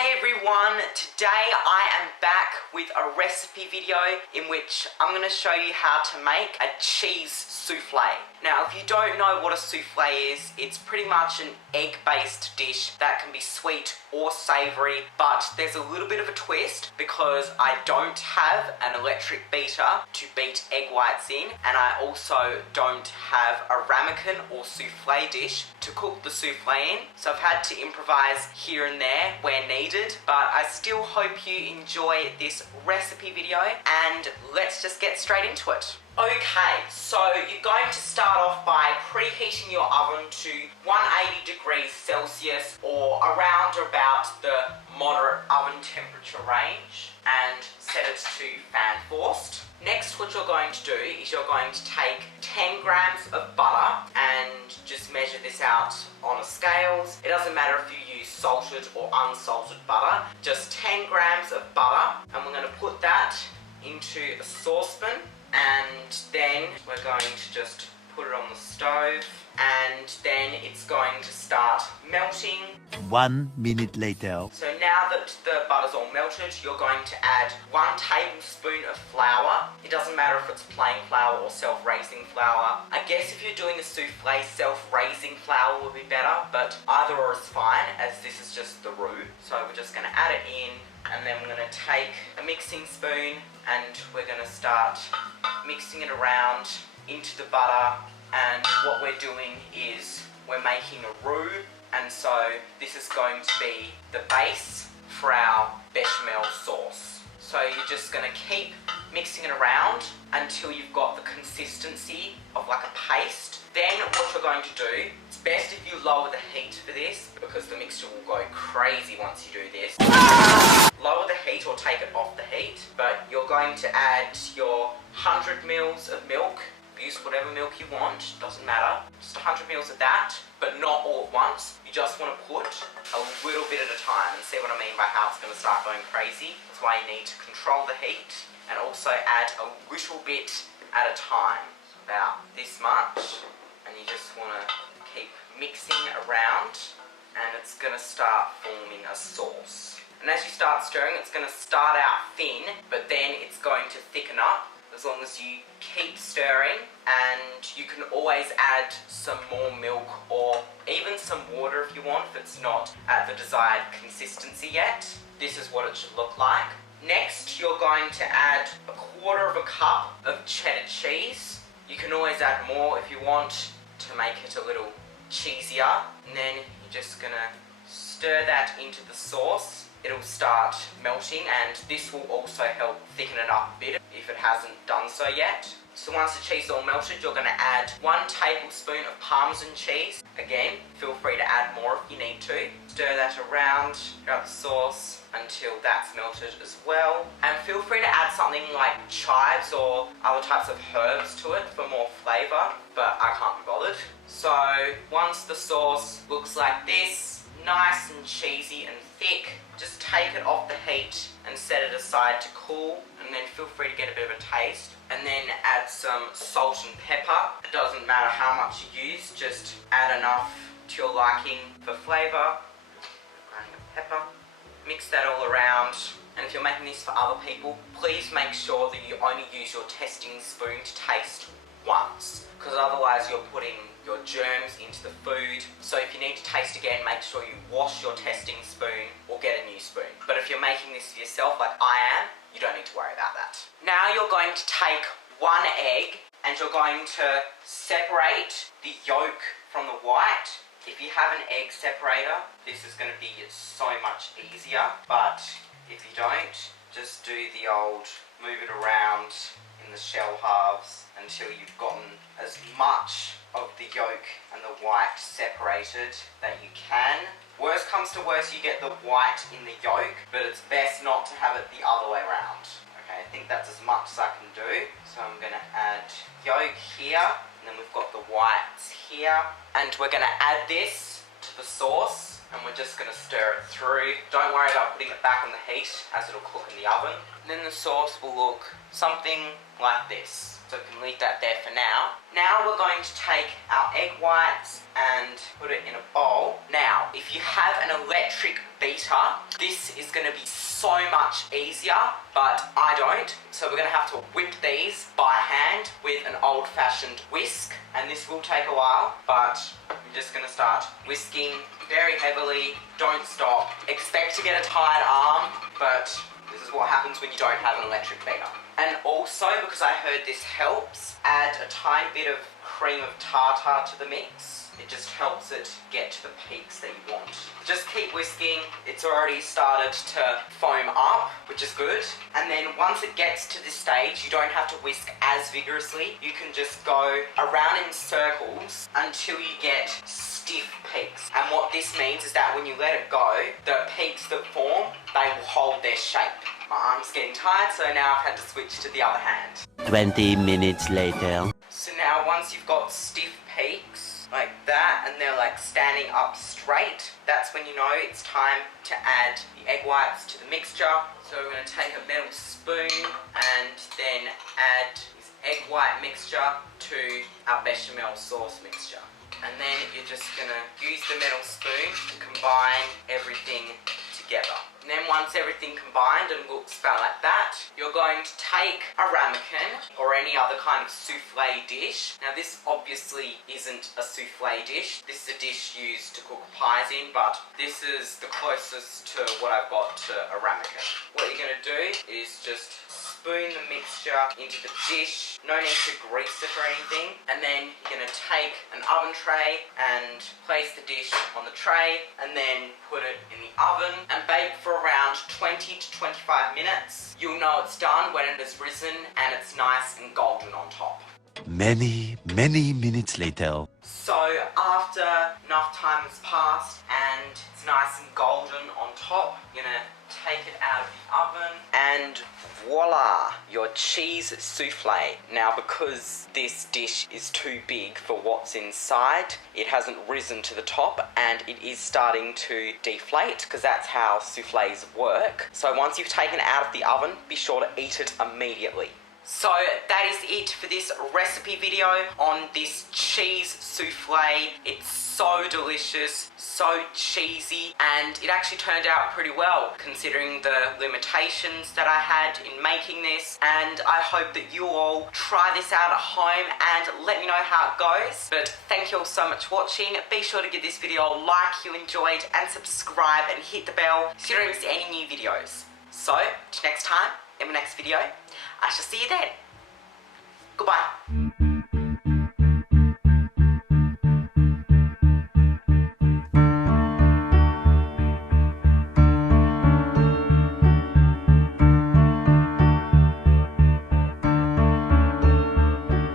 Hey everyone, today I am back with a recipe video in which I'm going to show you how to make a cheese souffle. Now if you don't know what a souffle is, it's pretty much an egg-based dish that can be sweet or savoury, but there's a little bit of a twist because I don't have an electric beater to beat egg whites in, and I also don't have a ramekin or souffle dish to cook the souffle in, so I've had to improvise here and there where needed, but I still hope you enjoy this recipe video, and let's just get straight into it. Okay, so you're going to start off by preheating your oven to 180 degrees Celsius or around about the moderate oven temperature range, and set it to fan forced. Next, what you're going to do is you're going to take 10 grams of butter and just measure this out on a scales. It doesn't matter if you use salted or unsalted butter, just 10 grams of butter, and we're going to put that into a saucepan, and then we're going to just put it on the stove, and then it's going to start melting. 1 minute later. So now that the butter's all melted, you're going to add 1 tablespoon of flour. It doesn't matter if it's plain flour or self-raising flour. I guess if you're doing a souffle, self-raising flour will be better, but either or is fine, as this is just the roux. So we're just going to add it in, and then we're going to take a mixing spoon and we're going to start mixing it around into the butter. And what we're doing is we're making a roux, and so this is going to be the base for our bechamel sauce. So you're just going to keep mixing it around until you've got the consistency of like a paste. Then what you're going to do, it's best if you lower the heat for this because the mixture will go crazy once you do this. Lower the heat or take it off the heat, but you're going to add your 100 mils of milk. Use whatever milk you want, doesn't matter. Just 100 mils of that, but not all at once. You just want to put a little bit at a time, and see what I mean by how it's going to start going crazy. That's why you need to control the heat and also add a little bit at a time. About this much, and you just want to keep mixing around, and it's going to start forming a sauce. And as you start stirring, it's going to start out thin, but then it's going to thicken up as long as you keep stirring, and you can always add some more milk or even some water if you want, if it's not at the desired consistency yet. This is what it should look like. Next, you're going to add 1/4 cup of cheddar cheese. You can always add more if you want to make it a little cheesier, and then you're just gonna stir that into the sauce. It'll start melting, and this will also help thicken it up a bit if it hasn't done so yet. So once the cheese is all melted, you're going to add 1 tablespoon of Parmesan cheese. Again, feel free to add more if you need to. Stir that around throughout the sauce until that's melted as well. And feel free to add something like chives or other types of herbs to it for more flavour, but I can't be bothered. So once the sauce looks like this, nice and cheesy and thick, just take it off the heat and set it aside to cool, and then feel free to get a bit of a taste, and then add some salt and pepper. It doesn't matter how much you use, just add enough to your liking for flavour. Pepper. Mix that all around, and if you're making this for other people, please make sure that you only use your testing spoon to taste once, because otherwise you're putting your germs into the food. So if you need to taste again, make sure you wash your testing spoon or get a new spoon. But if you're making this for yourself like I am, you don't need to worry about that. Now you're going to take 1 egg, and you're going to separate the yolk from the white. If you have an egg separator, this is going to be so much easier, but if you don't, just do the old move it around in the shell halves until you've gotten as much of the yolk and the white separated that you can. Worst comes to worst, you get the white in the yolk, but it's best not to have it the other way around. Okay, I think that's as much as I can do. So I'm going to add yolk here, and then we've got the whites here, and we're going to add this to the sauce, and we're just going to stir it through. Don't worry about putting it back on the heat, as it'll cook in the oven. And then the sauce will look something like this. So we can leave that there for now. Now we're going to take our egg whites and put it in a bowl. Now, if you have an an electric beater, this is going to be so much easier, but I don't. So we're going to have to whip these by hand with an old-fashioned whisk, and this will take a while, but I'm just going to start whisking very heavily. Don't stop. Expect to get a tired arm, but this is what happens when you don't have an electric beater. And also, because I heard this helps, add a tiny bit of cream of tartar to the mix. It just helps it get to the peaks that you want. Just keep whisking. It's already started to foam up, which is good. And then once it gets to this stage, you don't have to whisk as vigorously. You can just go around in circles until you get stiff peaks. And what this means is that when you let it go, the peaks that form, they will hold their shape. My arm's getting tired, so now I've had to switch to the other hand. 20 minutes later. So now once you've got stiff peaks like that and they're like standing up straight, that's when you know it's time to add the egg whites to the mixture. So we're going to take a metal spoon and then add this egg white mixture to our bechamel sauce mixture. And then you're just going to use the metal spoon to combine everything together. And then once everything combined and looks about like that, you're going to take a ramekin or any other kind of souffle dish. Now this obviously isn't a souffle dish. This is a dish used to cook pies in, but this is the closest to what I've got to a ramekin. What you're going to do is just spoon the mixture into the dish. No need to grease it or anything. And then you're going to take an oven tray and place the dish on the tray and then put it in the oven and bake for around 20 to 25 minutes. You'll know it's done when it has risen and it's nice and golden on top. Many minutes later. So after enough time has passed and it's nice and golden on top, you're going to take it out of the oven and voila, your cheese souffle. Now because this dish is too big for what's inside, it hasn't risen to the top and it is starting to deflate because that's how souffles work. So once you've taken it out of the oven, be sure to eat it immediately. So that is it for this recipe video on this cheese souffle. It's so delicious, so cheesy, and it actually turned out pretty well considering the limitations that I had in making this. And I hope that you all try this out at home and let me know how it goes. But thank you all so much for watching. Be sure to give this video a like if you enjoyed and subscribe and hit the bell so you don't miss any new videos. So, till next time, in my next video, I shall see you then. Goodbye.